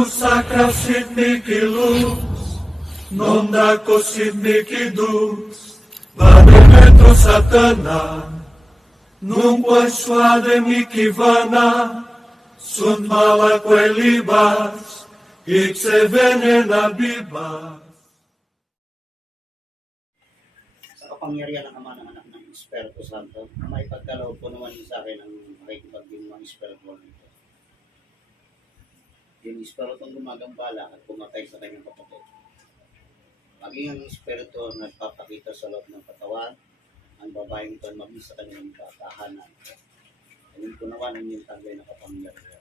Sacra sit mihi lux, non daco sit mihi dux, vade petro satana, nunque suade mihi vana, sunt mala quelibas, ipse venena bibas. Sa kapangyarihan ng Ama, ng Anak, ng Espiritu Santo, may pagkaloob po naman sa akin ang makikipagding mga espiritu nito. Yung espiritong gumagambala at pumatay sa kanyang kapatid. Maging ang espiritu na nagpapakita sa loob ng katawan, ang babaeng ito maging sa kanyang tahanan. Ayun po naman ang yung tagay na kapangyarihan.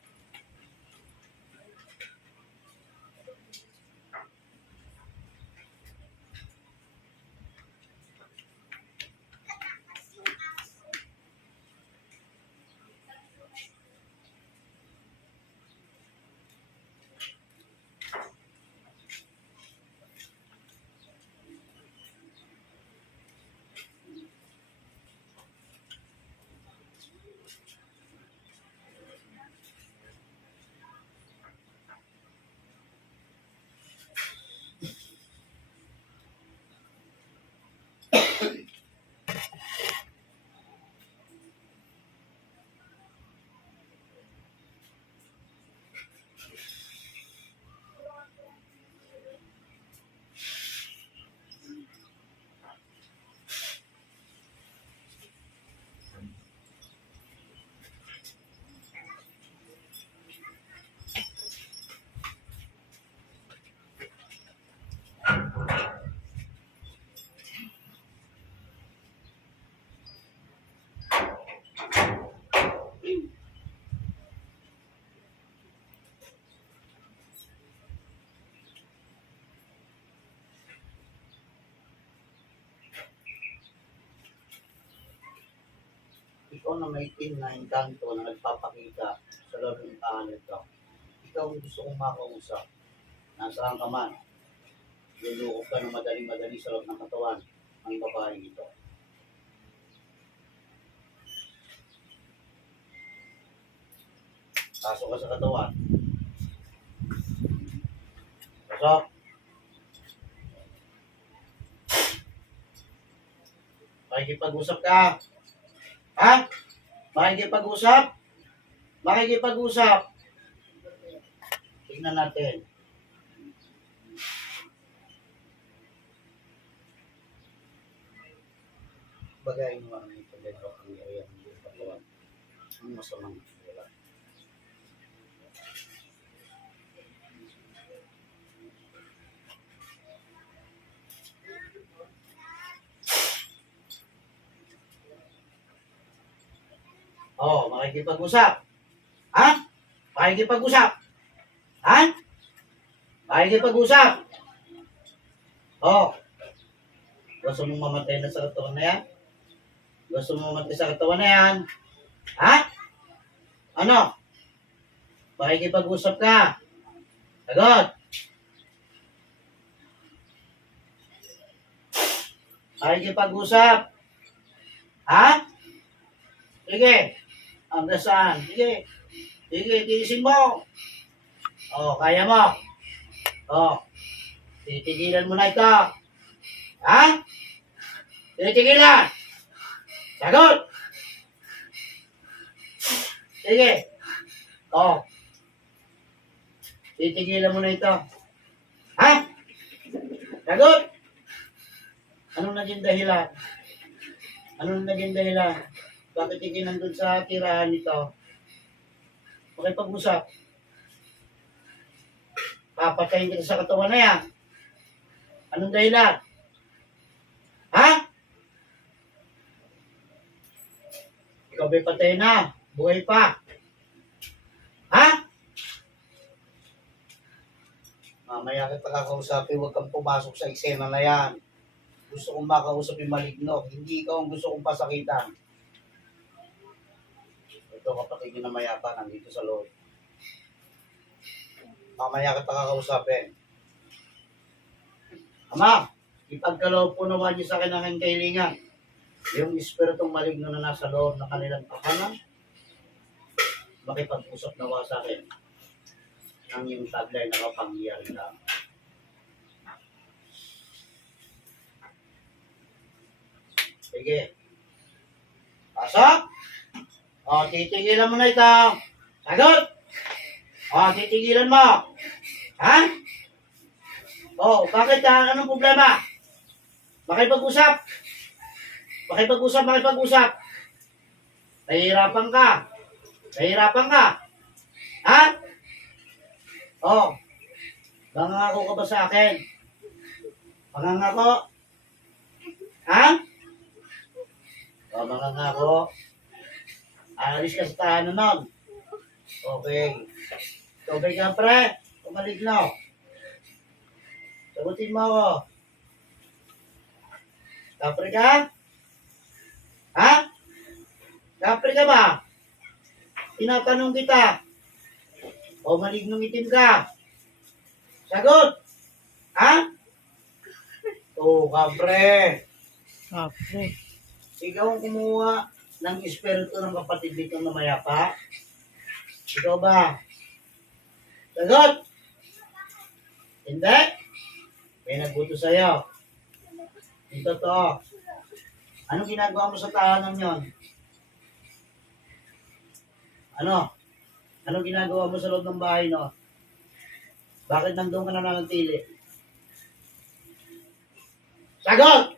Ikaw na may tin na engkanto na nagpapakita sa loob ng tahanan nito. Ikaw ang gusto kong makausap. Nasaan ka man? Lulukog ka na madali-madali sa loob ng katawan ang babaeng ito. Pasok ka sa katawan. Pasok. Makikipag-usap ka. Ha? Makikipag-usap? Makikipag-usap. Tingnan natin. Bagay mo ang ipagdito ang area ng iyong katawan. Ang masamang wala. Oh, makikipag-usap. Ha? Makikipag-usap. Ha? Makikipag-usap. Oh. Gusto mong mamatay na sa katawan na yan? Gusto mong mamatay sa katawan na yan? Ha? Ano? Makikipag-usap ka. Sagot. Makikipag-usap. Ha? Sige. Hanggang saan? Sige. Sige, tiisin mo. Oh, kaya mo. Oh. Titigilan mo na ito. Ha? Titigilan. Sagot. Sige. Oh. Titigilan mo na ito. Ha? Sagot. Anong naging dahilan? Anong naging dahilan? Bakit hindi nandun sa tirahan nito? Makipag-usap. Papatayin kita sa katawan na yan. Anong dahilan? Ha? Ikaw ba'y patay na? Buhay pa? Ha? Mamaya kita kakausapin, huwag kang pumasok sa eksena na yan. Gusto kong makausap yung maligno. Hindi ikaw ang gusto kong pasakitan. Ito kapatid yung namayapa, nandito sa loob. Mamaya kita kakausapin. Ama, ipagkaloob po naman niyo sa akin ang kailingan. Yung espiritong maligno na nasa loob ng kanilang tahanan, makipag-usap nawa sa akin. ng iyong taglay na kapangyarihan lang. Sige. Pasok! O, titigilan mo na ito. Sagot! O, titigilan mo. Ha? O, bakit ha? Anong problema? Makipag-usap. Makipag-usap. Nahihirapan ka. Ha? O, mangangako ka ba sa akin? Mangangako? Ha? O, mangangako? Aalis ka sa tahanan nun. Okay. Tubig ka, pre. Maligno. Sagutin mo ako. Kapre ka? Ha? Kapre ka ba? Tinatanong kita. O malignong itim ka? Sagot! Ha? O, kapre. Kapre. Ikaw ang kumuha ng espiritu ng kapatid dito na mayapa? Ikaw ba? Sagot! Hindi? May nagbuto sa'yo. Ito to. Anong ginagawa mo sa tahanan yon? Ano? Anong ginagawa mo sa loob ng bahay no? Bakit nandun ka na nanatili? Sagot!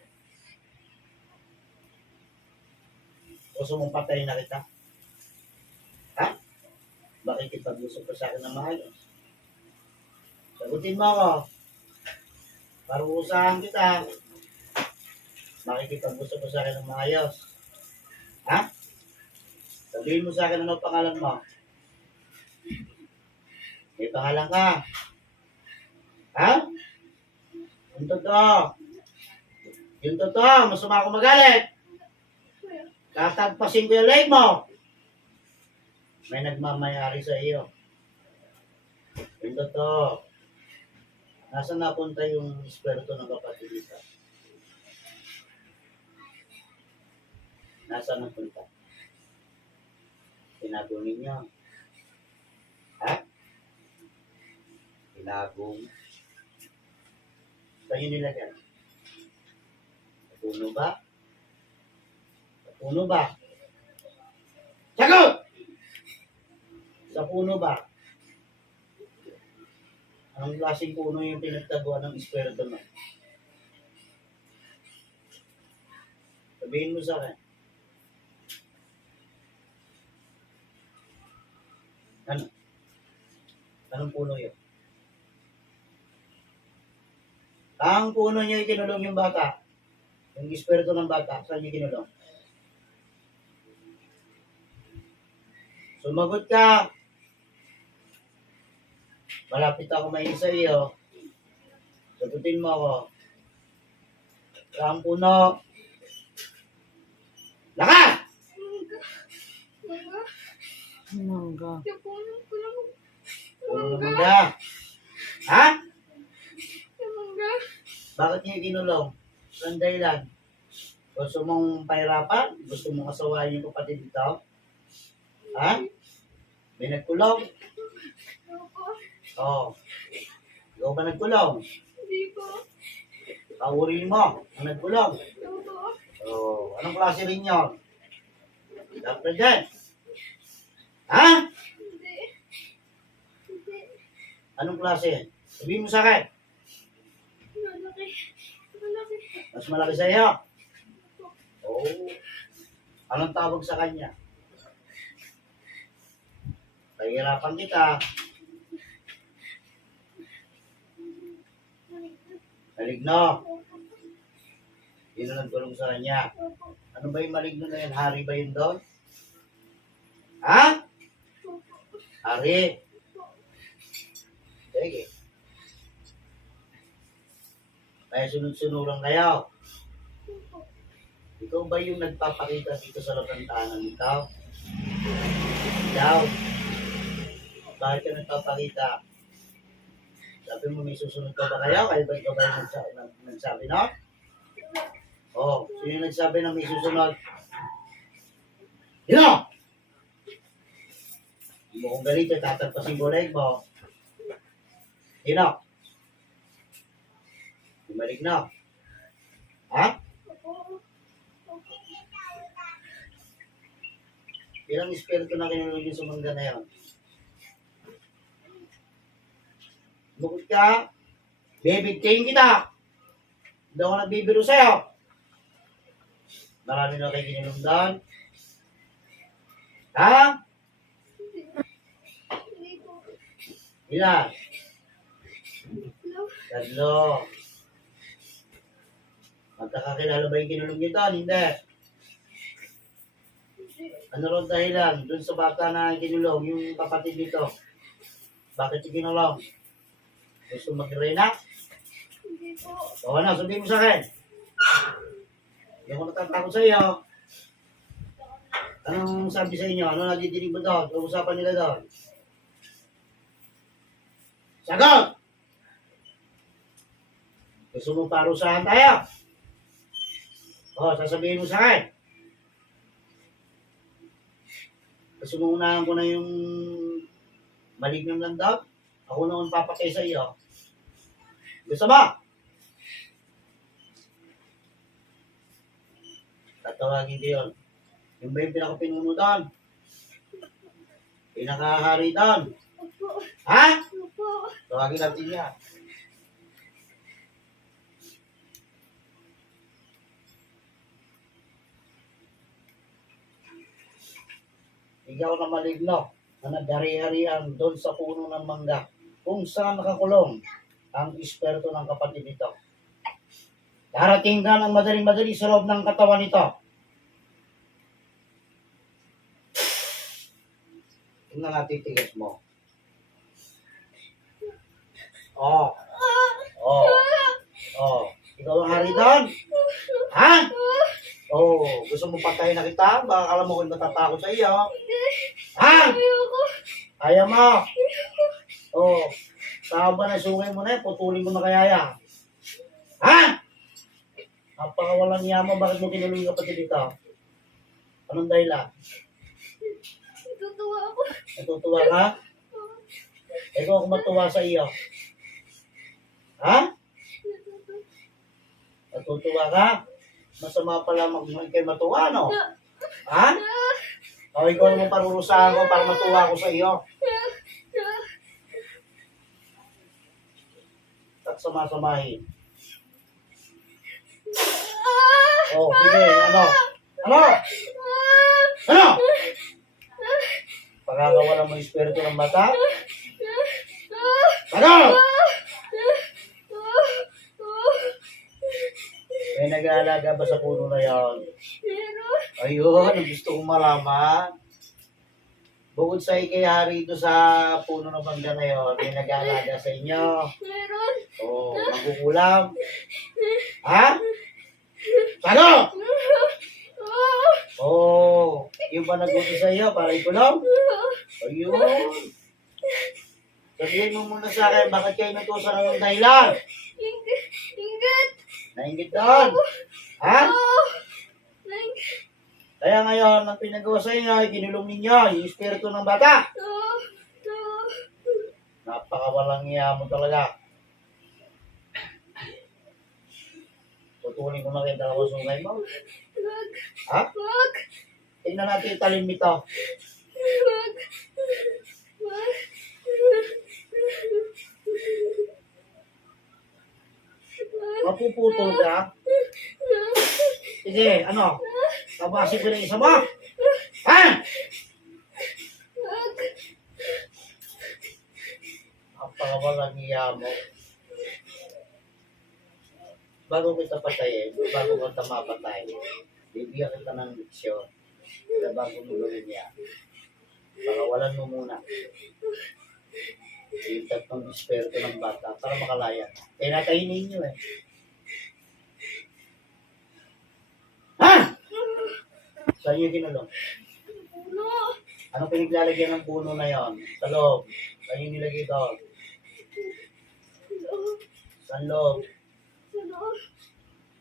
Gusto mong patayin na kita? Ha? Bakit ipag-usap ka sa akin ng maayos? Sagutin mo ako. Parusahan kita. Makikipag-usap ka sa akin ng maayos. Ha? Sabihin mo sa akin ano pangalan mo. May pangalan ka. Ha? Yung totoo. Yung totoo. Masama ako magalit. Tatagpasin ko yung leg mo. May nagmamayari sa iyo. Yung totoo. Nasaan napunta yung espiritu ng kapatid dito? Nasaan napunta? Tinago ninyo. Ha? Tinago. Saan yun nilagyan? Sa puno ba? Sa puno ba? Sagot! Sa puno ba? Anong klaseng puno yung pinagtaguan ng espiritu mo? Sabihin mo sa akin. Ano? Anong puno yun? Ang puno niya ikinulong yung bata. Yung espiritu ng bata. Saan niya kinulong? Sumagot ka. Malapit ako main sa iyo. Sagutin mo ako. Saan puno? Lakas! Mangga. Puno ng mangga. Ha? Bakit niya kinulong? Saan dahilan? Gusto mong pahirapan? Gusto mong asawahin yung kapatid dito? Ha? May nagkulong? Oo. Ikaw ba nagkulong? Hindi po. Kaurin mo ang nagkulong. Opo. Oo. Anong klase rin yun? Dapat dyan. Ha? Hindi. Hindi. Anong klase? Sabihin mo sa akin. Malaki. Malaki. Mas malaki sa iyo. Oo. Anong tawag sa kanya? Pahirapan kita. Maligno. Yun ang nagkulong sa kanya. Ano ba yung maligno na yan? Hari ba yun doon? Ha? Hari. Sige. Kaya sunod-sunuran kayo. Ikaw ba yung nagpapakita dito sa loob ng tahanan nito? Ikaw. Bakit ka nagpapakita? Sabi mo may susunod ka ba kayo? Kaya ba ikaw ba yung nagsabi, no? Oo. Sino yung nagsabi na may susunod? Sino? Hindi mo kong galit, tatagpasin ko leg mo. Sino? Yung maligno. Ha? Opo. Opo. Ilang espiritu na kinulong yung sumangga na yun? Bukod ka, bibigtayin kita. Hindi ako nagbibiro sa'yo. Marami na kayo kinulong doon. Ha? Hindi po. Ilan? Hello? Tatlo. Magkakakilala ba yung kinulong nyo doon? Hindi. Hindi. Ano ron dahilan? Doon sa bata na kinulong, yung kapatid nito. Bakit yung kinulong? Gusto mag-rena? Hindi po. O ano, sabihin mo sa akin. Hindi ako natatakot sa iyo. Anong sabi sa inyo? Ano nadidinig mo doon? Anong usapan nila doon? Sagot! Gusto mo parusahan tayo? O, sasabihin mo sa akin. Gusto mo unahan ko na yung malignong landap? Ako na ang papatay sa iyo. Gusto ba? Tatawagin ko yun. Yung ba yung pinakapinuno doon? Pinakahari doon? Opo. Ha? Opo. Tawagin natin niya. Ikaw na maligno na nagari-harian doon sa puno ng mangga kung saan nakakulong ang espiritu ng kapatid nito. Darating ka ng madaling-madali sa loob ng katawan nito. Tingnan natin tigas mo. Oh. Oh. Oh. Ikaw ang hari doon? Ha? Oh, gusto mo patayin na kita? Baka alam mo kung natatakot sa iyo. Ha? Ayoko. Ayaw mo. Oh, tao ba na sungay mo na yan? Putulin mo na kaya yan. Ha? Napakawalang niya mo. Bakit mo kinulong yung kapatid dito? Anong dahilan? Tutuwa ako. Natutuwa ka? Ikaw ako matuwa sa iyo. Ha? Natutuwa ka? Masama pala kayo matuwa, no? Ha? O, ikaw naman parurusahan ko para matuwa ako sa iyo. At sama-samahin. O, sige, ano? Ano? Ano? Pagkakawala mo yung espiritu ng bata? Ano? May nag-aalaga ba sa puno na yan? Meron. Ayun, ang gusto kong malaman. Bukod sa ikayari ito sa puno ng bangga na yun, may nag-aalaga sa inyo. Meron. Oo, magkukulam. Ha? Sago! Oo, yung ba nag-uti sa iyo para ikulam? Ayun. Sabihin mo muna sa akin, bakit kayo natusan ng dahilan? Ingat. Nainggit doon. Ha? Ingat. Kaya ngayon, ang pinagawa sa inyo, ay kinulong ninyo, yung espiritu ng bata. Napakawalang iya mo talaga. Tutunin ko na kayo dalawa sungay mo. Wag. Ha? Wag. Tingnan natin yung talim nito. Wag. Wag. Mapuputol ka. Sige, ano? Tabasin ko na isa mo. Ha? Wag. Napakawalang iya mo. Bago kita patayin, bago kita mapatay, bibigyan kita ng leksyon. Kaya bago mo gawin niya, pakawalan mo muna. Yung tatlong espiritu ng bata para makalaya. Kaya nakainin niyo eh. Ha? Saan niyo kinulong? Puno. Anong pinaglalagyan ng puno na yon? Sa loob. Saan niyo nilagay doon? Loob. Sa loob. Sa loob.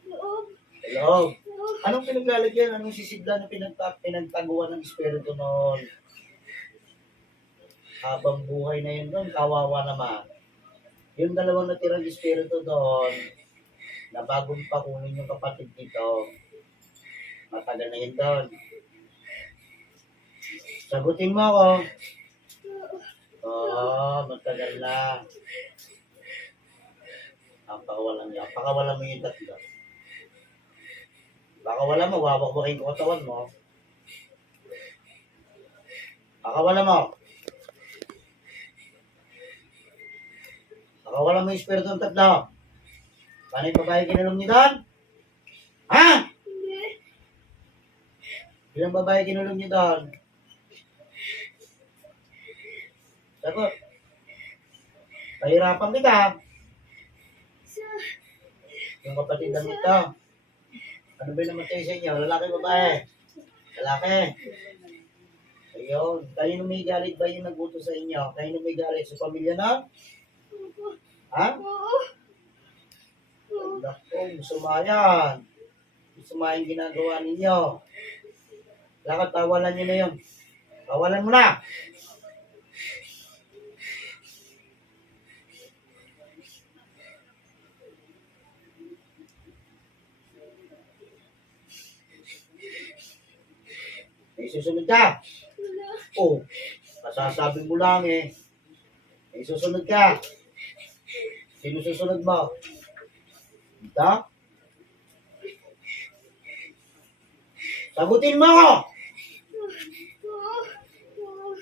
Loob. Sa loob. Loob. Anong pinaglalagyan? Anong sisidlan na pinagtaguan ng espiritu noon? Habang buhay na yun doon, kawawa naman. Yung dalawang natirang espiritu doon, na bagong pakunin yung kapatid dito, matagal na yun doon. Sagutin mo ako. Matagal na. Pakawalan niya. Pakawalan mo yung tatlo. Pakawalan mo, wawakwakin ko katawan mo. Pakawalan mo. Pakawalan mo yung espiritu ng tatlo. Paano yung babae kinulong niyo doon? Ha? Hindi. Ilang babae kinulong niyo doon? Sagot. Pahirapan kita. Isa. Yung kapatid ng ito. Ano ba yung namatay sa inyo? Lalaki, babae? Lalaki. Ayun. Kayo nung may galit ba yung nagbuto sa inyo? Kayo nung may galit sa pamilya na? Ha? Oo. Naku, sumayan. Sumayan ginagawa ninyo. Lakad, tawalan nyo na yun. Tawalan mo na. May susunod ka. Wala. Oh, masasabi mo lang eh. May susunod ka. Sino susunod mo? Ito? Sagutin mo ako! Oo. Oo.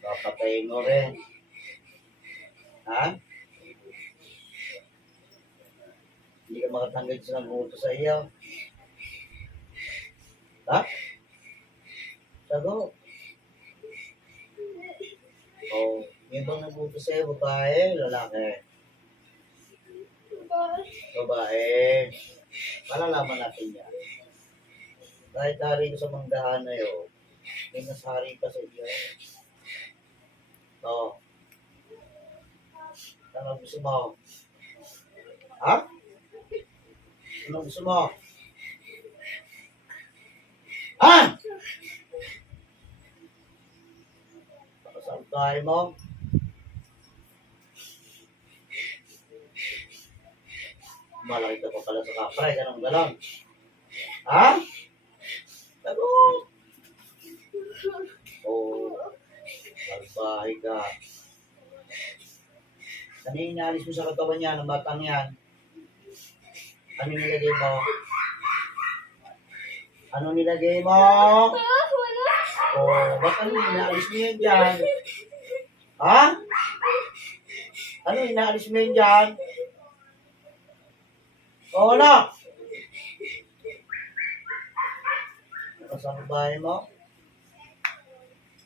Papatayin mo rin. Ha? Hindi ka makatanggal sa nagmuto sa iyo. Ha? Sagot. Oh, yung bang nagmuto sa iyo, babae, lalaki? Babae. Babae. Malalaman natin yan. Kahit hari ko sa manggahan na yun, may nasari pa sa iyo. Oo. Ano gusto mo? Ha? Ano gusto mo? Ha? Saan tayo mo? Malaki ka pa pala sa kapray, ganun galon. Ha? Sagot! Oo. Salbahe ka. Ano yung inaalis mo sa katawan niya, ng batang yan? Ano nilagay mo? Ano nilagay mo? Wala. Oh, ba't ano inaalis mo yan dyan? Ha? Ano inaalis mo yan dyan? Oo na! Nakasama bahay mo?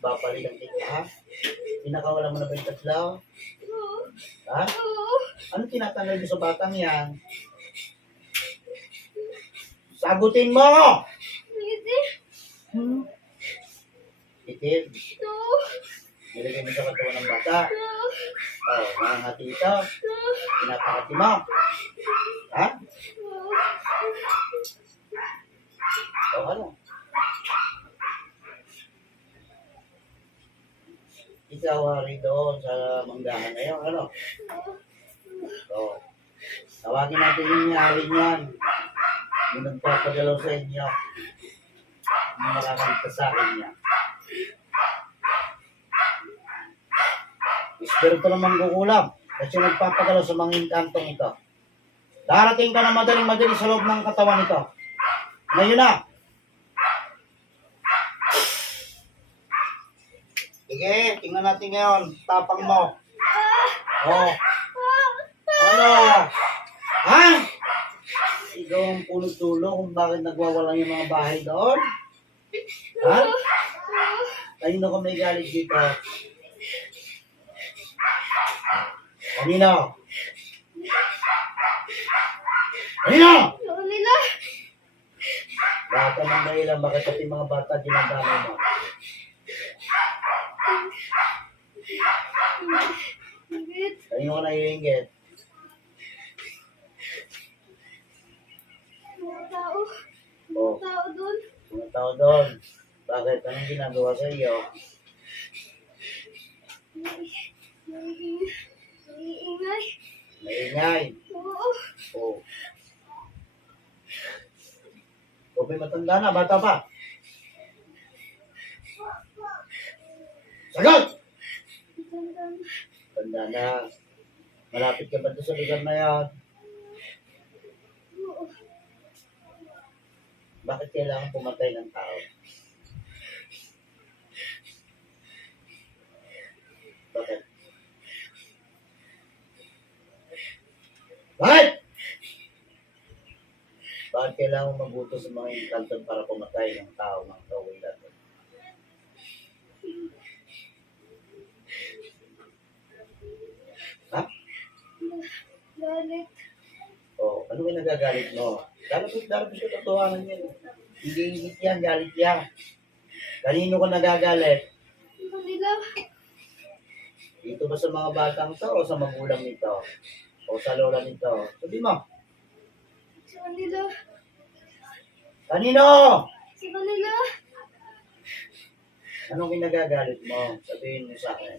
Babalikan kita, ha? Pinakawala mo na ba yung tatlo? Oo. Ha? Oo. Ano tinatanggal mo sa batang yan? Sagutin mo! Hindi. Itim. Oo. Nilagay mo sa katawan ng bata. Oo. Oh, nangangati ito. Oo. Pinapakati mo. Ha? Oo. O ano? Ikaw, hari doon sa manggahan na yun. Ano? So, tawagin natin yung hari niyan. Yung nagpapagalaw sa inyo. Yung makakalitas sa akin niya. Espiritu naman kukulam. Kasi nagpapagalaw sa mga inkantong ito. Darating ka na madaling-madali sa loob ng katawan ito. Ngayon na. Sige, tingnan natin ngayon. Tapang mo. Oh. Ano? Ha? Ikaw ang punot-tulo kung bakit nagwawalang yung mga bahay doon? Ha? Kanino ka may galit dito? Kanino? Kanino? Ano nila? Lahat ng dahilan bakit pati mga bata ginagano mo? Ingit. Kanino ka naiingit? Mga tao. Oh. Mga tao doon. Mga tao doon. Bakit? Anong ginagawa sa iyo? Maingay. Oo. Oo. O, may matanda na, bata pa. Sagot! Tanda na. Malapit ka ba doon sa lugar na yan? Oo. Bakit kailangan pumatay ng tao? Bakit? Bakit? Bakit kailangan mabuto sa mga engkanto para pumatay ng tao ng kawilan? Ha? Galit. O, ano ba nagagalit mo? Darapos ka totohanan yan. Hindi higit yan, galit yan. Kanino ka nagagalit? Sa kanila. Dito ba sa mga batang to o sa magulang nito? O sa lola nito? Sabi mo, Sa kanila. kanino? Sa kanila. Anong kinagagalit mo? Sabihin mo sa akin.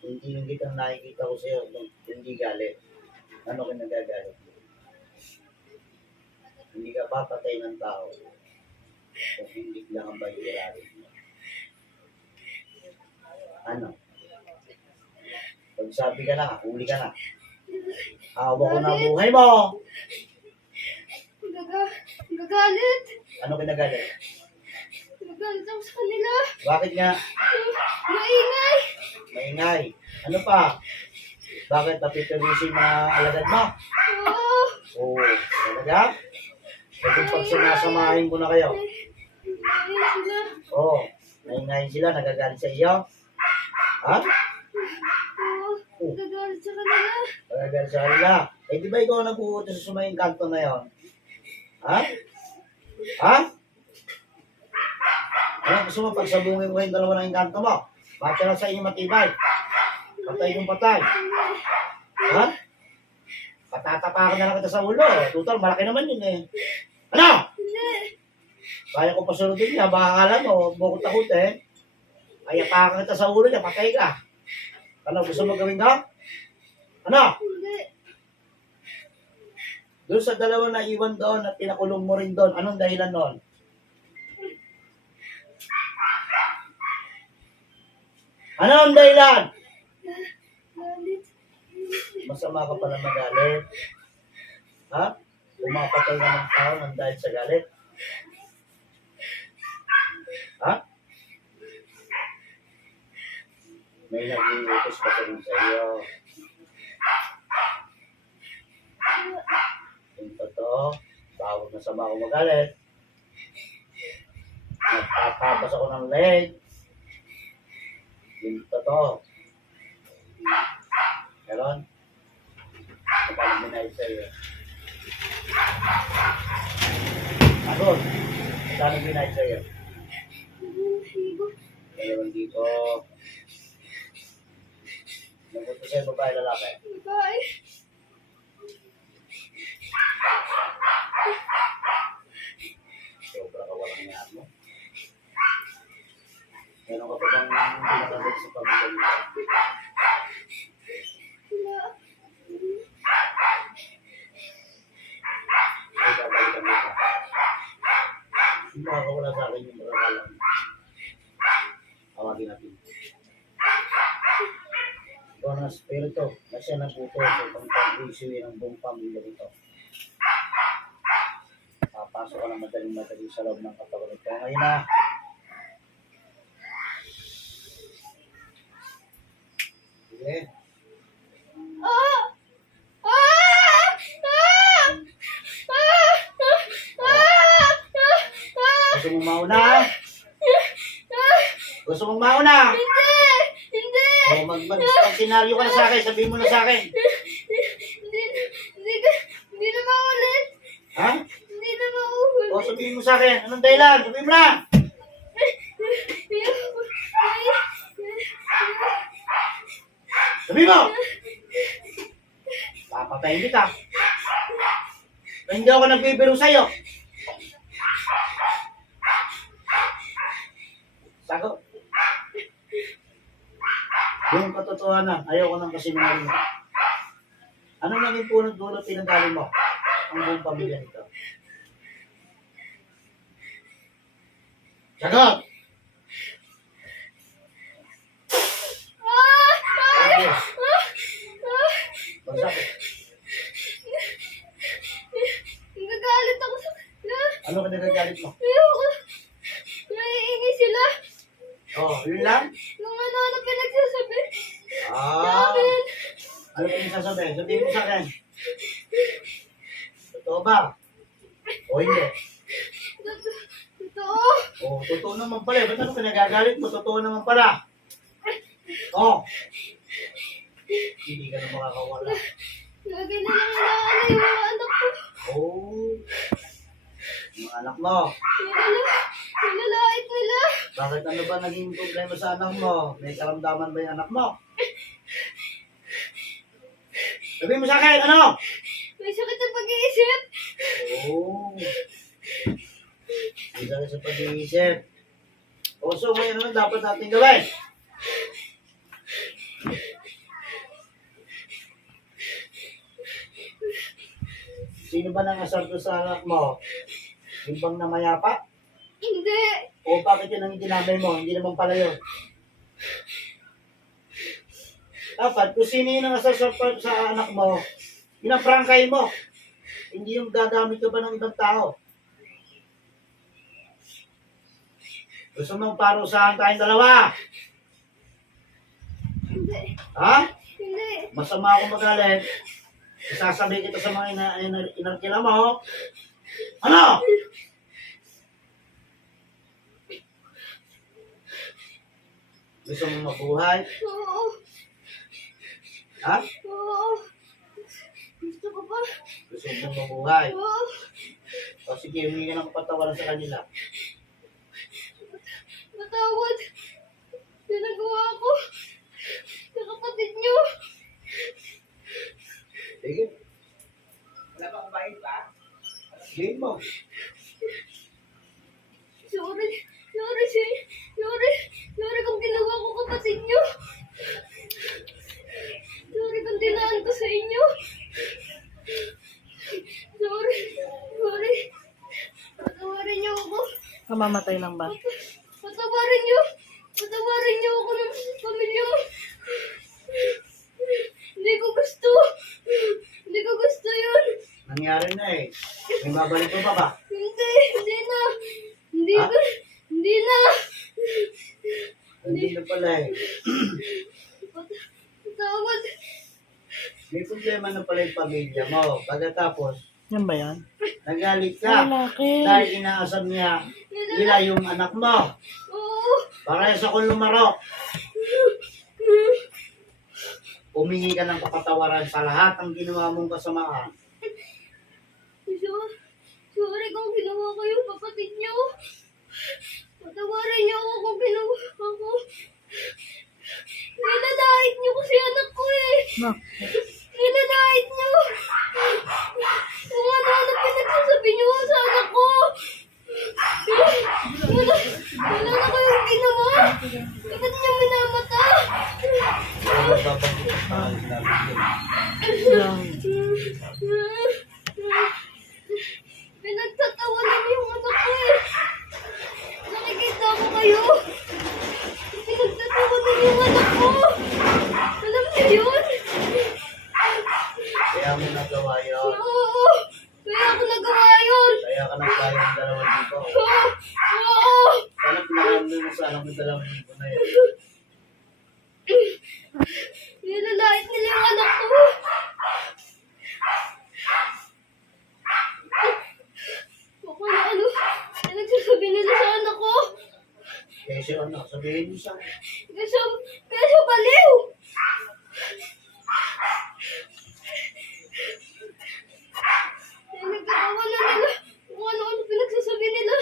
Hindi yung kitang nakikita ko sa'yo, hindi galit. Ano kinagagalit mo? Hindi ka papatay ng tao kung hindi lang ang bayularin mo. Ano? Pag sabi ka na, huli ka na. Awa ko na ang buhay mo. Gagalit. Ano kinagalit? Gagalit ako sa kanila. Bakit nga? Maingay. Maingay. Ano pa? Bakit napipirisin mga alagad mo? Oo. Oo. Talaga? Pwede pag sinasamahin ko na kayo. Maingay sila. Oo. Maingay sila, nagagalit sa iyo. Ha? Oo. Gagalit sa kanila. Nagagalit sa kanila. Eh di ba ikaw ang nag-uutos sa sumayang kanto na yon? Ha? Ha? Ano gusto mo pagsabungin ko yung dalawa ng kanto mo? Bakit lang sa inyo matibay? Patay kong patay. Ha? Patatapakan na lang kita sa ulo. Tutal, malaki naman yun eh. Ano? Hindi. Kaya ko pasunodin niya, baka akala mo, bukod takot eh. Kaya pakan kita sa ulo niya, patay ka. Ano, gusto mo gawin ka? Ano? Hindi. Doon sa dalawa na iwan doon at pinakulong mo rin doon, anong dahilan doon? Ano ang dahilan? Galit. Masama ka pala magalit. Ha? Umapatay na ng tao ng dahil sa galit. Ha? May nag-iutos pa rin sa iyo. Yung totoo, bawat masama ako magalit. Nagtatabas ako ng leg. Yung totoo. Ganon? Kapag binayad sa iyo. Sagot. Saan ang binayad sa iyo? Higo. Dalawang dito. Nagusto sa'yo babae lalaki. Babae. Sobra ka walang yan mo. Meron ka pa bang pinakagod sa pamilya mo? Wala. Ay, babalikan mo ka. Hindi makakawala sa akin yung magkakalang. Tawagin natin. Ikaw na spirito na siya nagputo sa pang-pag-isuin ng buong pamilya nito. Papasok ka ng madaling-madaling sa loob ng katawan nito. Ngayon na. Sige. Ah! Ah! Ah! Ah! Ah! Gusto mong mauna? Gusto mong mauna? Hindi! Hindi! O mag-senaryo ka na sa akin, sabihin mo na sa akin. Hindi na maulit. Ha? Hindi na maulit. O sabihin mo sa akin, anong dahilan? Sabihin mo na! Sabihin mo! Papatayin kita. Hindi ako nagbibiro sa'yo. Sagot. Yung katotohanan, ayoko nang kasinungaling mo. Anong naging punot dulo pinanggaling mo? Ang buong pamilya nito. Sagot! Okay. Pagsapit. Nagagalit ako sa kanila. Ano ka nagagalit mo? Ayoko. Naiingay sila. Oh, yun lang? Nung ano pinagsasabi. Ah, Namin. ano pinagsasabi? Sabihin mo sa akin. Totoo ba? O hindi? Totoo. Oh, totoo naman pala. Ba't ano ka nagagalit mo? Totoo naman pala. Oh. Hindi ka na makakawala. Lagi na lang inaalala yung mga anak ko. Oh. Mga anak mo. Nilalait nila. Bakit ano ba naging problema sa anak mo? May karamdaman ba yung anak mo? Sabihin mo sa akin, ano? May sakit sa pag-iisip. Oh. Hindi ka sa pag-iisip. O so, may ano dapat natin gawin? Sino ba nangasar doon sa anak mo? Yung bang namayapa? Hindi. O bakit yun ang itinabay mo? Hindi naman pala yun. Dapat, kung sino yung nangasar sa anak mo, yun ang prangkay mo. Hindi yung gagamit ka ba ng ibang tao. Gusto mong parusahan tayong dalawa? Hindi. Ha? Hindi. Masama akong magalit. Isasabi kita sa mga inarkila mo. Ano? Gusto mong mabuhay? Oo. Ha? Oo. Gusto ko pa. Gusto mong mabuhay? Oo. O sige, humingi ka ng kapatawaran sa kanila. Matawad. Pinagawa ko. Sa kapatid niyo. Sige. Wala bang bayad pa? Sige mo. Sorry. Sorry, sir. Sorry. Sorry kung ginawa ko kapatid niyo. Sorry kung dinaan ko sa inyo. Sorry. Sorry. Patawarin niyo ako. Kamamatay lang ba? Patawarin niyo. Patawarin niyo ako ng pamilya mo. Hindi ko gusto. Hindi ko gusto yun. Nangyari na eh. May babalik pa ba? Hindi. Hindi na. Hindi Ha? ko. Hindi na. Hindi na pala eh. Patawad. May problema na pala yung pamilya mo. Pagkatapos, Yan ba yan? nagalit ka. Lalaki. Dahil inaasam niya, nila yung anak mo. Oo. Para sa kung lumarok. Humingi ka ng kapatawaran sa lahat ng ginawa mong kasamaan. Sorry kung ginawa ko yung kapatid niyo. Patawarin niyo ako kung ginawa ko. Nilalait niyo kasi anak ko eh. No. Nilalait niyo. Kung ano-ano pinagsasabi niyo sa anak ko. Wala na kayong ginawa. Bakit niyo minamata? Lang. Pinagtatawanan yung anak ko eh. Nakikita ko kayo. Pinagtatawanan yung anak ko. Alam niyo yun? Kaya mo nagawa yun. Oo. Kaya ako nagawa yun. Kaya ka nagbayad ng 2,000. Oo. Sana pinakaramdam mo sa anak ng 2,000 na yun. Nilalait nila yung anak ko. Baka na ano. Nagsasabi nila sa anak ko. Kaya siya ano, sabihin mo siya. Kaso baliw. Nagkakawa na nila kung ano-ano pinagsasabi nila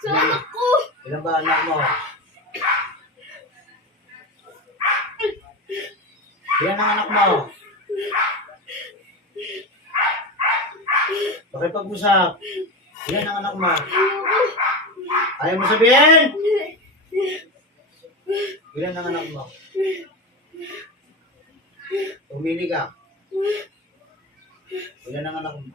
sa anak ko. Ilan ba anak mo? Ilan ang anak mo? Pakipag-usap. Ilan ang anak mo? Ayoko. Ayaw mo sabihin? Ilan ang anak mo? Bumili ka. Ilan ang anak mo?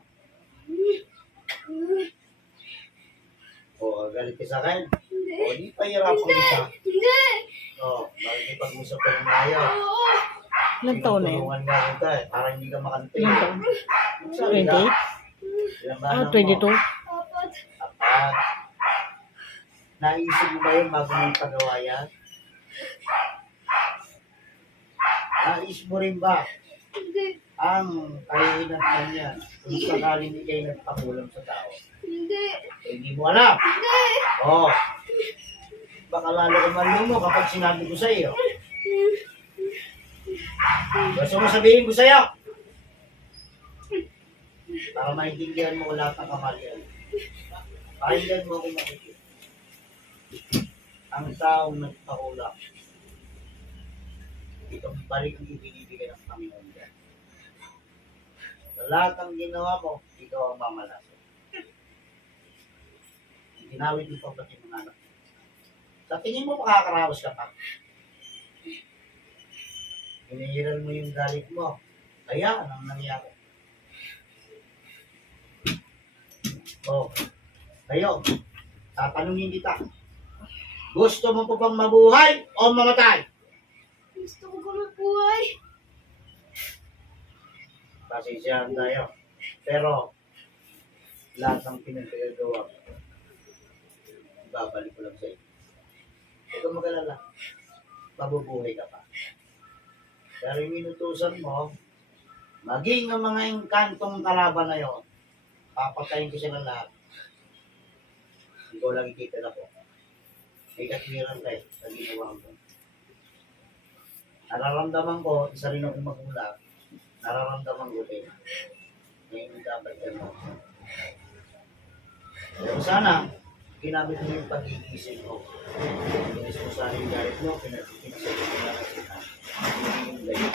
O, galit ka sa akin? Hindi. O, di pahirapan kita. Hindi. O, makikipag-usap ka ng maayos. Oo. Ilang taon na yan? Tinutulungan nga kita eh, para hindi ka makante. Ilang taon? Sabi ka, 28? ilang Ah, anak mo? 22? Apat. Apat. Naisip mo ba yun bago mo ipagawa yan? Naisip mo rin ba Hindi. ang kahihinat lang yan kung sakaling hindi kayo nagpakulam sa tao? Hindi. Hindi mo alam. Hindi. Oo. Baka lalo ka malumo kapag sinabi ko sa iyo. Gusto mo sabihin ko sa iyo? Para maintindihan mo lahat ng kamalian. Pakinggan mo kung makikita. Ang taong nagpakulam, itong balik ang ibinibigay ng Panginoon dyan. Sa lahat ng ginawa mo, ikaw ang mamalasan. Ginawit mo pa pati mga anak mo. Sa tingin mo, makakaraos ka pa. Hinihiran mo yung galit mo. Kaya, anong nangyari? Oh, kayo, tatanungin kita. Gusto mo pa bang mabuhay o mamatay? Gusto ko mabuhay. Pasensyahan tayo. Pero, lahat ng pinagkagagawa mo, babalik ko lang sa iyo. Huwag kang mag-alala. Mabubuhay ka pa. Pero yung inutusan mo, maging ang mga engkantong kalaban na yon, papatayin ko sila lahat. Ikaw lang ikita na po. May katwiran tayo sa ginawa ko. Nararamdaman ko, isa rin akong magulang, nararamdaman ko din. Ngayon dapat ka mo. Pero sana, ginamit mo yung pag-iisip mo. Pinis mo sana yung galit mo, pinasagot mo na kasi na. Hindi yung galit.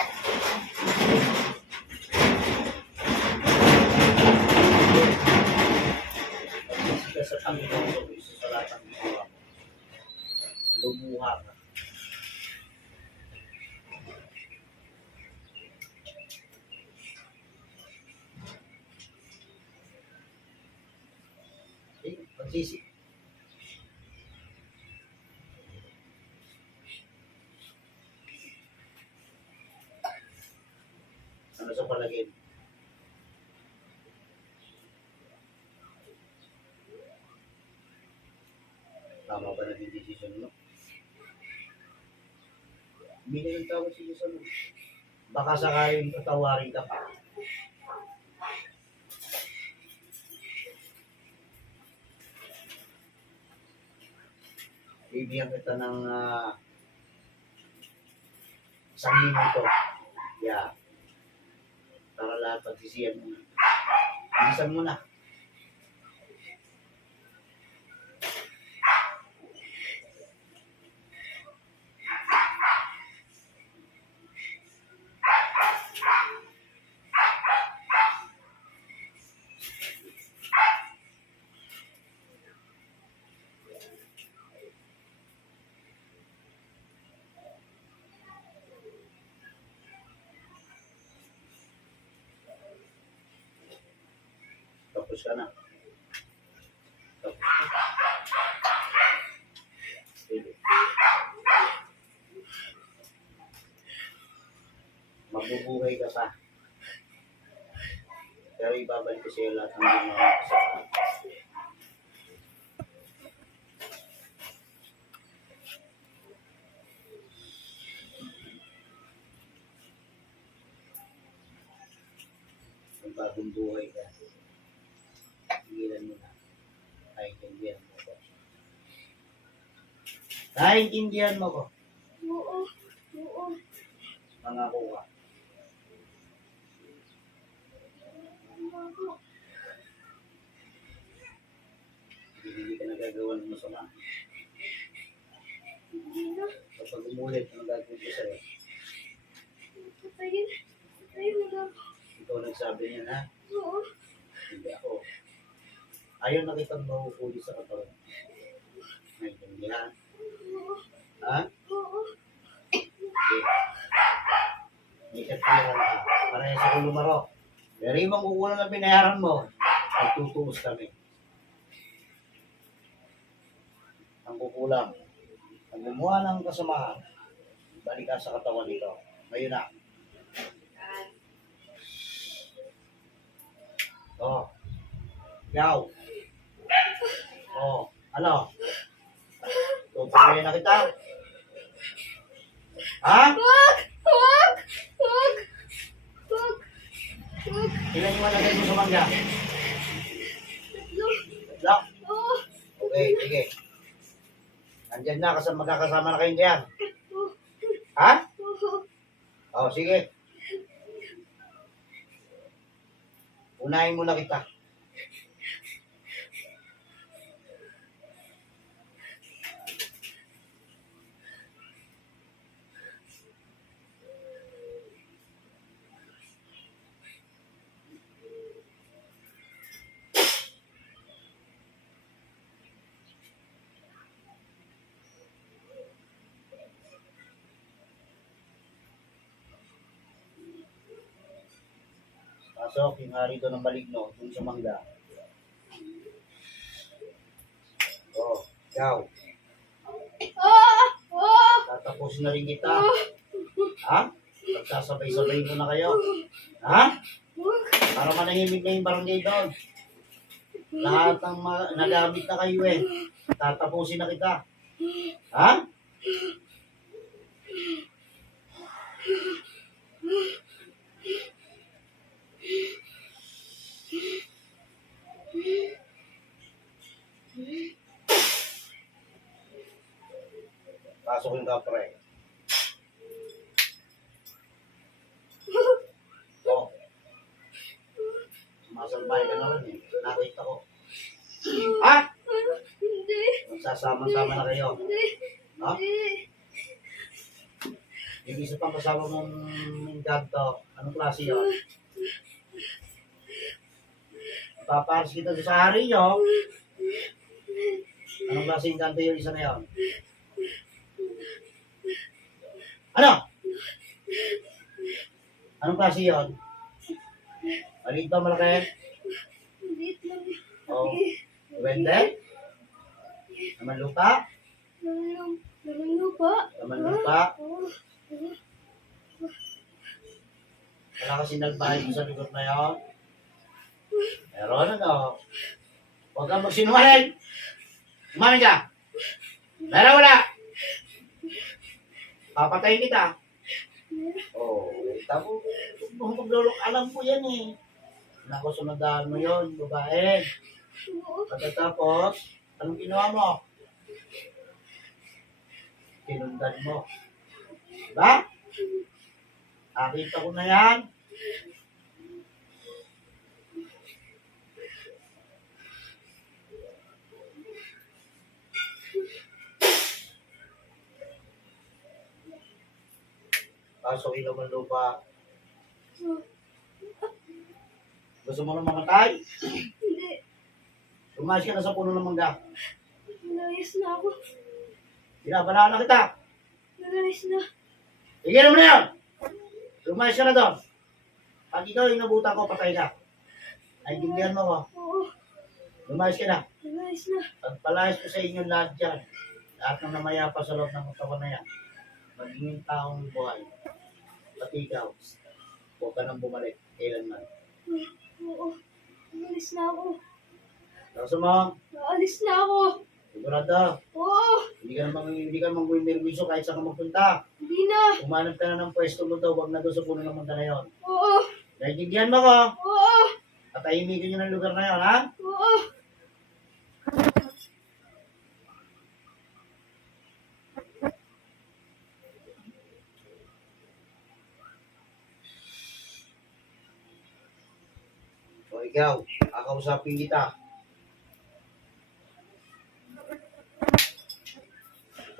Pag-isip ka sa Panginoon ko, isa sa lahat ng ginawa mo. Lumuha ka. Pagsisip. Ano sa palagay mo? Tama ba naging desisyon mo? Hindi na ng tawad si Diyos mo. Baka sakaling patawarin ka pa. Bibigyan kita ng isang minuto. Yeah. Para lahat pagsisiyan mo na. Bilisan mo na. Tapos ka na. Tapos ka. Sige. Magbubuhay ka pa. Pero ibabalik ko sa'yo lahat ng ginawa ko sa bagong buhay ka. Higilan mo na. Naiintindihan mo ko. Naiintindihan mo ko. Oo. Oo. Mangako ka. Ako. Hindi ka nagagawa ng masama. Hindi na. Kapag umulit, ang gagawin ko sa'yo. Patayin. Patayin mo na. Ikaw nagsabi niya na, Oo. hindi ako. Ayaw na kitang mahuhuli sa katawan. Naiintindihan? Oo. Ha? Oo. May katwiran ka. ako lumaro. Pero yung kukunan na binayaran mo, ay tutuos kami. Ang kukulang. Ang gumawa ng kasamahan, balik ka sa katawan nito. Ngayon na. Oh. Ikaw. Oh. Ano? Tutuloy na kita. Ha? Wag! Wag! Wag! Wag! Wag! Ilan yung malagay mo sa mangga? Tatlo. Tatlo? Oo. Okay, sige. Nandyan na, kasi magkakasama na kayo diyan. Oo. Ha? Oo. Oh, sige. Unahin mo na kita. Pasok yung hari doon ng maligno, dun sa mangga. Oh, ikaw. Ah! Ah! Tatapusin na rin kita. Ha? Pagsasabay-sabay mo na kayo. Ha? Wag! Para manahimik na yung barangay doon. Lahat ng nagamit na kayo eh. Tatapusin na kita. Ha? Pasok yung kapre. Oh. Sumasalbay ka na rin eh. Nakita ko. Ha? Hindi. Magsasama-sama na kayo. Hindi. Ha? Hindi. Yung isa pang kasama mong ganto, anong klase yun? Paparas kita sa hari nyo. Anong klase yung ganto yung isa na yun? Ano? Anong klase yun? Maliit ba malaki? Maliit lang. O, duwende? Naman lupa? Laman lupa. Naman lupa? Oo. Wala kasi nagbahay mo sa likod na yun? Meron ano? Huwag kang magsinungaling! Umamin ka! Meron wala! Papatayin kita! Oo, tapos maglulok, alam ko yan eh. Naku, sunodaan mo yun, babae. Oo. Pagkatapos, anong ginawa mo? Tinundan mo. Diba? Nakita ko na yan. Pasok ilaw ng lupa. Gusto mo nang mamatay? Hindi. Lumayas ka na sa puno ng mangga. Nalayas na ako. Binabanaan na kita. Nalayas na. Tigil mo na yun! Lumayas ka na doon. Pag ikaw yung nabutan ko, patay ka. Naintindihan mo ko. Oo. Lumayas ka na. Nalayas na. Pagpalayas ko sa inyo lahat dyan. Lahat ng namayapa sa loob ng katawan na yan. Maging taong buhay. Pati ikaw. Huwag ka nang bumalik. Kailanman. Oo. Naalis na ako. Gusto mo? Naalis na ako. Sigurado. Oo. Hindi ka mag-uwi kahit saan ka magpunta. Hindi na. Umanap ka na ng pwesto mo daw. Huwag na doon sa puno ng mangga na yun. Oo. Naintindihan mo ko? Oo. Katahimikin nyo ng lugar na yun, ha? Oo. O ikaw, kakausapin kita.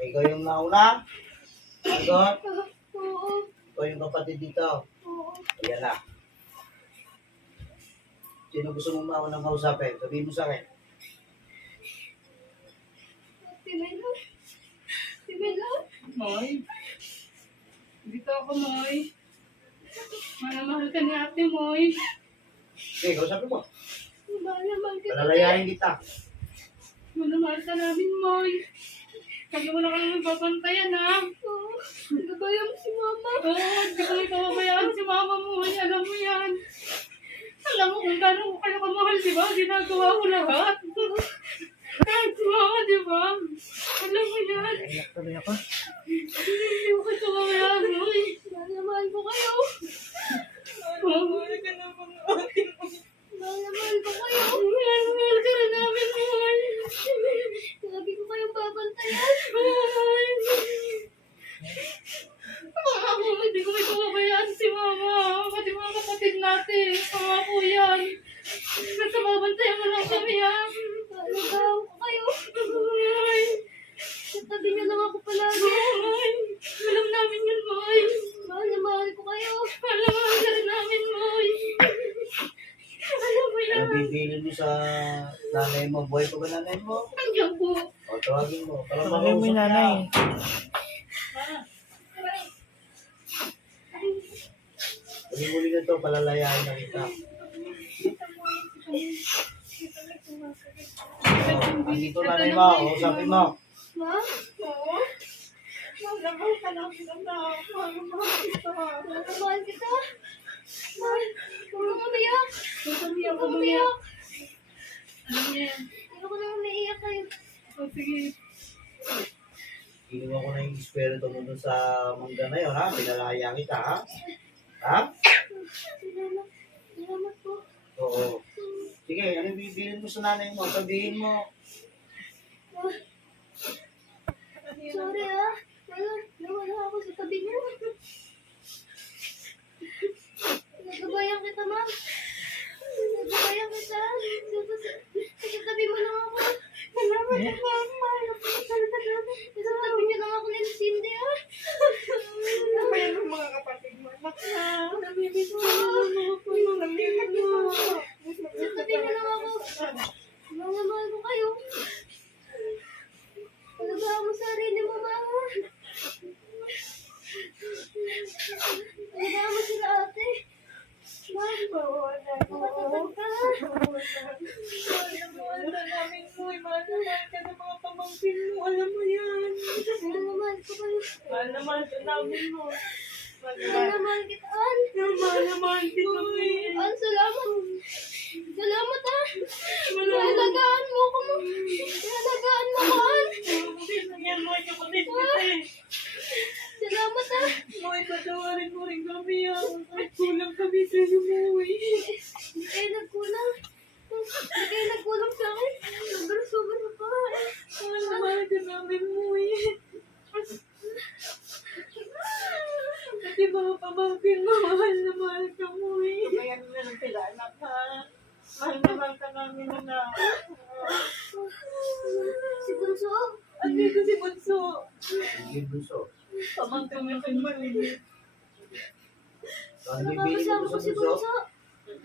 Ikaw yung nauna. Agot. Oo. Ikaw yung kapatid dito. Oo. Ayan na. Sino gusto mong maunang kausapin? Sabihin mo sa akin. Timelo. Timelo. Moy. Dito ako, Moy. Mahal ka ni ate mo eh. Okay, kausapin mo. Mahal kita. Palalayain kita. Mahal ka namin mo eh. Kami wala ka naman babantayan ha. Oo. Nagabayang si mama. Oo, hindi ko ipapabayaan si mama mo eh. Alam mo yan. Alam mo kung gano'n ko kayo kamahal, di ba? Ginagawa ko lahat. Kahit si mama, di ba? Alam mo yan. Iyak tuloy ako. Hindi ko kayo kamayaan mo eh. Mahal ko kayo. Mahal ka naman ate mo. Mahal ko kayo. Mahal ka rin namin mo eh. Sabi ko kayong babantayan. Ako, hindi ko may kawabayaan si mama. Pati mga kapatid natin. Pangako yan. Basta mabantayan mo lang kami yan. Nagaw ko kayo. Ay, Tabi niyo lang ako palagi. ay, alam namin yun, Moy. Mahal ko kayo. Alam ka rin namin, Moy. Alam mo yan. Nabibilin mo sa nanay mo. Buhay pa ba nanay mo? Andiyan po. O, tawagin mo. Para Tawagin mo yung makausap nanay. niya. Muli na to, palalayain na kita. Andito nanay mo. Kausapin mo. Ma? Oo. Mahal ka namin, anak. Mahal kita. Mahal. Huwag kang umiyak. Huwag kang Huwag kang umiyak. Alam niya yan. Ayoko na umiiyak kayo. O, sige. Inuwa ko na yung espiritu mo dun sa mangga na yun, ha? Pinalaya kita, ha? Ha? Salamat. Salamat po. Oo. Sige, ano bibilin mo sa nanay mo? Sabihin mo. Sorry ah. Nawala ako sa tabi niyo. Nagabayan kita, ma'am. Nagabayan kita. Sa tabi mo lang ako. Salamat na, ma'am. Sa tabi niyo lang ako ni Cindy, ah. Kaya ng mga kapatid mo, anak na. Namimiss ko na lang ako. Sa tabi niyo lang ako. Mahal ko kayo. Alagaan mo sarili mo, mama. Alagaan mo sila, ate. Ma'am, matagal ka. Mahal na namin mo, mahal ka ng mga pamangkin mo, alam mo yan. Mahal ko kayo. Mahal ka namin mo. Mahal kita, An. Mahal kita, May. An, salamat. Salamat, ah. Alagaan mo ko. Alagaan mo ko, An. Yan mo, kapatid kita eh. Salamat, ah. Moy, patawarin mo rin kami kulang kami sa iyo, Moy. Hindi kayo nagkulang. Hindi kayo nagkulang sa akin. Sobrang pa. Mahal ka namin, Moy. Pati mga pamangkin mo, mahal ka, Moy. Kaya naman ang anak ha. Mahal ka namin, anak. Si Bunso. Andito si Bunso. Hindi gusto. Pamangkin mo kay Mali. Ang bibilin mo Nakakasama ko sa si bunso. Bunso.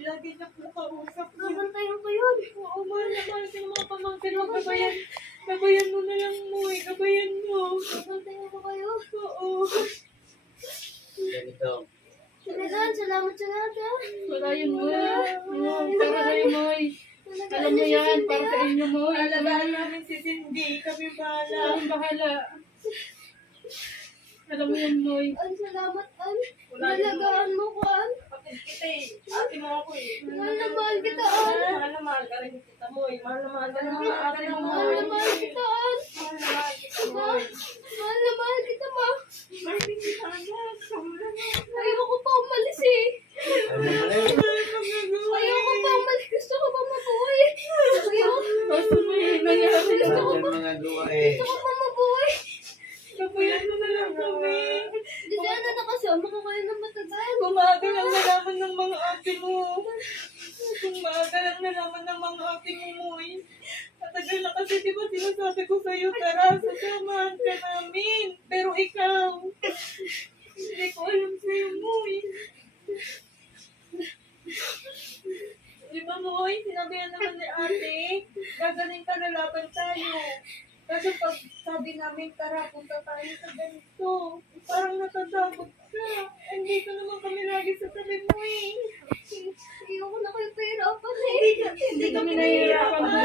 Lagi niya po kausap niya. Babantayan ko yun. Oo, mahal na mahal ka ng mga pamangkin mo. Gabayan mo na lang, Moy. Gabayan mo. Babantayan ko kayo. Oo. Ganito. Salamat sa lahat, ah. Wala yun, Moy. Para sa'yo, Moy. Alam mo yan, para sa inyo, Moy. Alagaan namin si Cindy. Kami bahala. Kami bahala. Alam mo yan, Moy. An, salamat, An. Wala yun, Nalagaan mo ko, An. Kapit kita eh. Ate mo ako eh. Mahal na mahal kita, An. Mahal na mahal ka rin kita, Moy. Mahal na mahal ka ng mga ate mo, Mahal Moy. na mahal kita, An. Mahal na mahal kita, Ma, Moy. mahal na mahal kita, ma. Mahal din kita, anak. Sobrang Ayoko pa umalis, eh. Ano mali? Ayoko pa umalis. Gusto ko pa mabuhay. Ayoko. Basta may nangyari Ano na. yung mga gawa eh? Gusto ko pa mabuhay. Kapayan mo na lang kami. Di sana nakasama ko kayo ng matagal. Umaga lang nalaman ng mga ate mo. Umaga lang nalaman ng mga ate mo, Moy. Matagal na kasi, di ba sinasabi ko sa'yo, tara, sasamahan ka namin. Pero ikaw, hindi ko alam sa'yo, Moy. Di ba, Moy? Sinabihan naman ni ate, gagaling ka, lalaban tayo. Kasi pag sabi namin, tara, punta tayo sa ganito. Parang natatakot ka. Andito naman kami lagi sa tabi mo eh. Ayoko na kayo pahirapan eh. Hindi kami nahihirapan mo.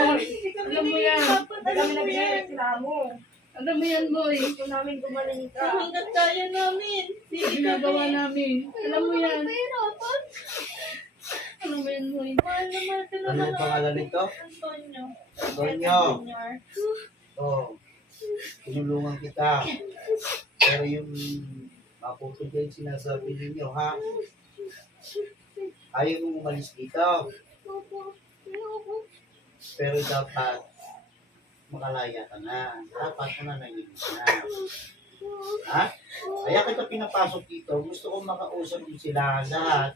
Alam mo yan. Hindi kami nagreklamo. Alam mo yan, boy. Gusto namin gumaling ka. Hanggat kaya namin. Sige, ginagawa namin. Alam mo yan. Pahirapan. Alam mo yan, boy. Mahal na mahal ka Ano naman. yung pangalan nito? Antonio. Antonio. Oh, tinulungan kita. Pero yung maputo din sinasabi ninyo, ha? Ayaw mong umalis dito. Opo. Ayoko. Pero dapat makalaya ka na. Dapat mo na nanginig na. Ha? Kaya kita pinapasok dito. Gusto ko makausap din sila lahat.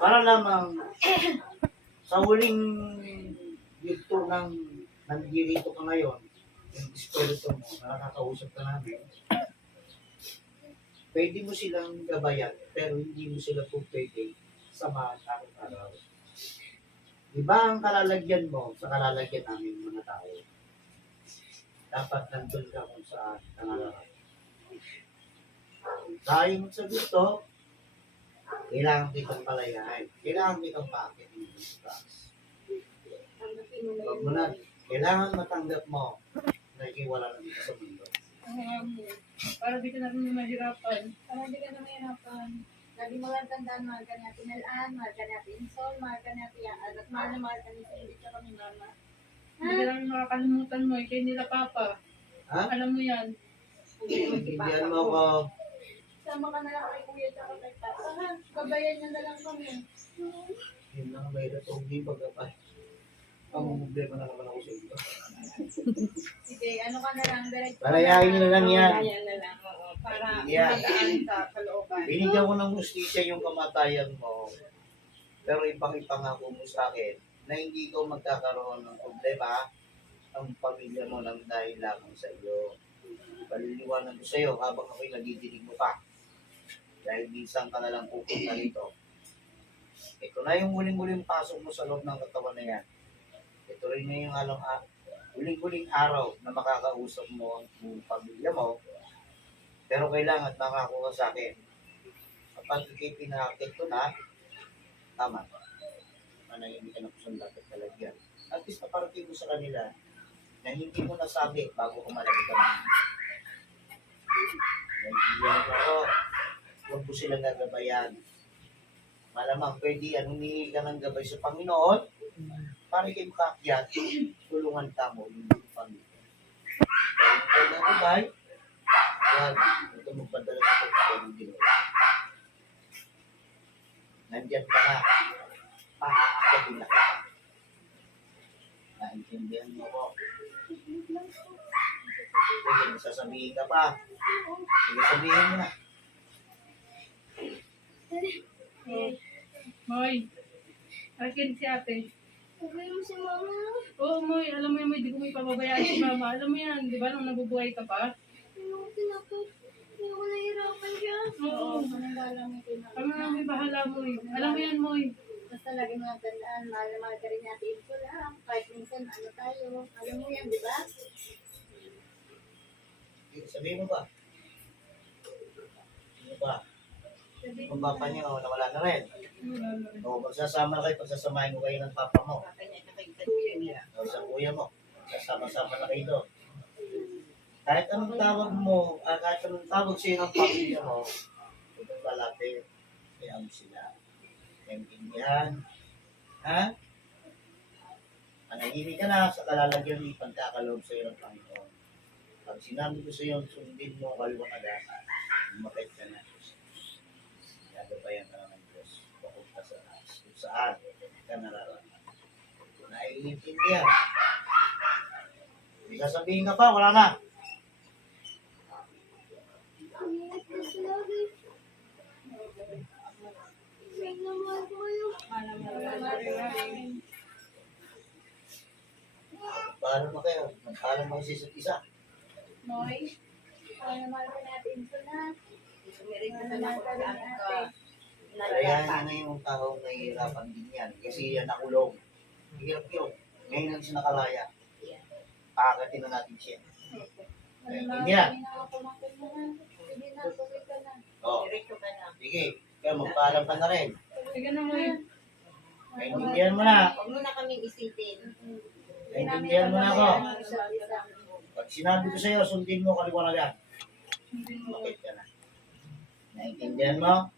Para lamang sa huling yugto ng nandito ka ngayon, yung espiritu mo, na nakakausap ka namin, pwede mo silang gabayan, pero hindi mo sila po pwede samahan araw-araw. Diba ang kalalagyan mo sa kalalagyan namin mga tao? Dapat nandun ka kung saan ka nararapat. Tayo mo sa gusto, kailangan kitang palayain. Kailangan kitang paakit ng taas. Huwag mo na, kailangan matanggap mo na ikiwala na dito sa mundo. Para di ka namin mahirapan. Para hindi ka na mahirapan. Lagi mo lang tandaan, mahal ka natin Alan, mahal ka natin Sol, mahal ka natin yan. At mahal na mahal ka ni Cindy ka kami mama. Hindi ka namin makakalimutan mo. Kay nila papa. Ha? Alam mo yan. Hindi mo ako. Sama ka na lang kay kuya at kay papa ha. Babayan niya na lang kami. Yun lang may natunggi pagkapay. Ang problema na naman ako sa iyo. Sige, ano ka na lang, diretso. Palayain nyo na lang yan. Palayain na lang, oo. Para Yan. magaan sa kalooban. Binigyan ko ng justisya yung kamatayan mo. Pero ipakipangako mo sa akin na hindi ko magkakaroon ng problema ang pamilya mo lang dahil lamang sa iyo. Paliliwanag ko sa iyo habang ako'y nadidinig mo pa. Dahil minsan ka na lang pupunta rito. Ito na yung huling-huling pasok mo sa loob ng katawan na yan. Ito rin na yung huling-huling araw na makakausap mo ang pamilya mo. Pero kailangan makako ka sa akin. Kapag ikay pinakakit ko na, tama. Manahimik ka na po sa dapat talagyan. At least naparating mo sa kanila na hindi mo nasabi bago kumalagi ka na. Naiintindihan mo ako. Huwag mo silang gagabayan. Malamang pwede humingi ka ng gabay sa Panginoon para kayo makakyat, tulungan ka mo yung pamilya. Kaya ng gabay, huwag ito magpadala sa pagkakas ng Ginoo. Nandyan ka na, paakapin na ka. Naintindihan mo ko. Sige, sasabihin ka pa. Sige, sabihin mo na. Moy. Akin si ate. Sabi mo si mama. Oo, Moy. Alam mo yan, Moy. Di ko may pababayaan si mama. Alam mo yan. Di ba nung nabubuhay ka pa? Ayoko tinapos. Ayoko nahihirapan siya. Oo. Manangala mo yung Kami na may bahala, Moy. Alam mo yan, Moy. Basta lagi mo lang tandaan, mahal na mahal ka rin natin Sol ha. Kahit minsan ano tayo. Alam mo yan, di ba? Sabihin mo ba? Ano ba? Kung papa niyo, nawala na rin. O, pagsasama kayo, pagsasamahin mo kayo ng papa mo. O, sa kuya mo. Sasama-sama na kayo doon. Kahit anong tawag mo, kahit anong tawag sa'yo ng pamilya mo, ito palapit, kaya mo sila. Naintindihan. Ha? Manahimik ka na sa kalalagyan ng pagkakaloob sa'yo ng Panginoon. Pag sinabi ko sa'yo, sundin mo ang kaliwanagan, umakit ka na. Gagabayan ka na ng Diyos. Papunta sa taas. Kung saan ka nararaman. Naiintindihan. May sasabihin ka pa, wala na. Ingat ka lagi. May naman ko kayo. Paalam mo kayo. Magpaalam mo sa isa't isa. Moy, mahal na mahal ka natin Sol ha. Mahal na mahal ka rin natin. Kaya na yung taong nahihirapan din yan. Kasi yan nakulong. Hirap yun. Ngayon lang siya nakalaya. Pakakatin na natin siya. Mahal na mahal Intindihan. ka rin ako natin ha. Sige na, tuloy ka na. Oo. Diretso ka sige. Kaya magpaalam ka na rin. Sige na, Moy. Naintindihan mo na. Huwag mo na kaming isipin. Naintindihan mo na ako. Isa't isa. Pag sinabi ko sa'yo, sundin mo kaliwanagan. Hindi mo. Bakit ka na? Naintindihan mo?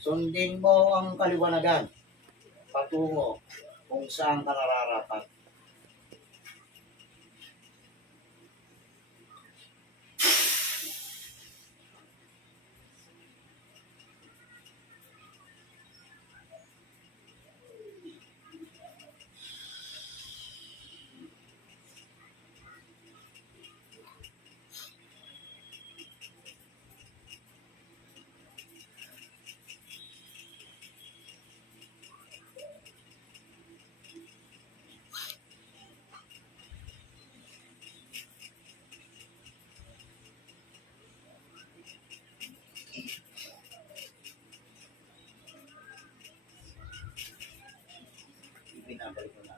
Sundin mo ang kaliwanagan patungo kung saan ka nararapat. Ibinabalik mo na.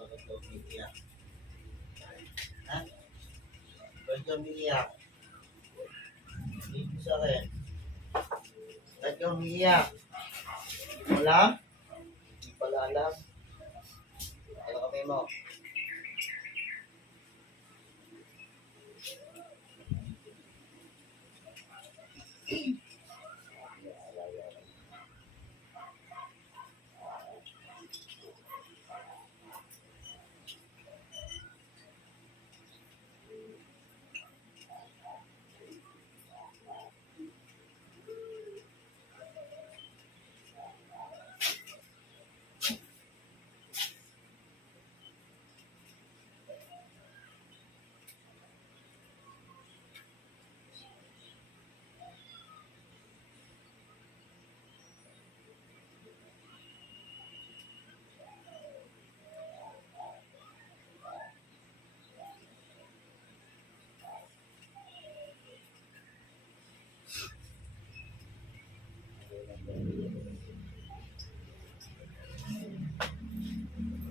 Bakit ka umiiyak? Ha? Bakit ka umiiyak? Dito sa akin. Bakit ka umiiyak? Hindi mo alam? Hindi pala alam. Ano kami mo?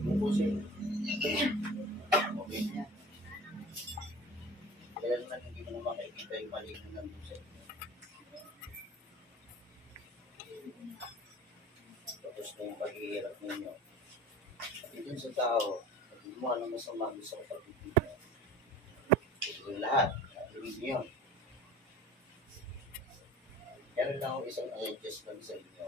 Bukusin. Okay niya. Kaya naman hindi mo na makikita yung mali ng nandun sa inyo. Tapos na yung paghihirap ninyo. At dun sa tao, hindi mo anong masama sa kapatid niyo. Ito yung lahat. Atuloy niyo yun. Meron lang ako isang adjustment sa inyo.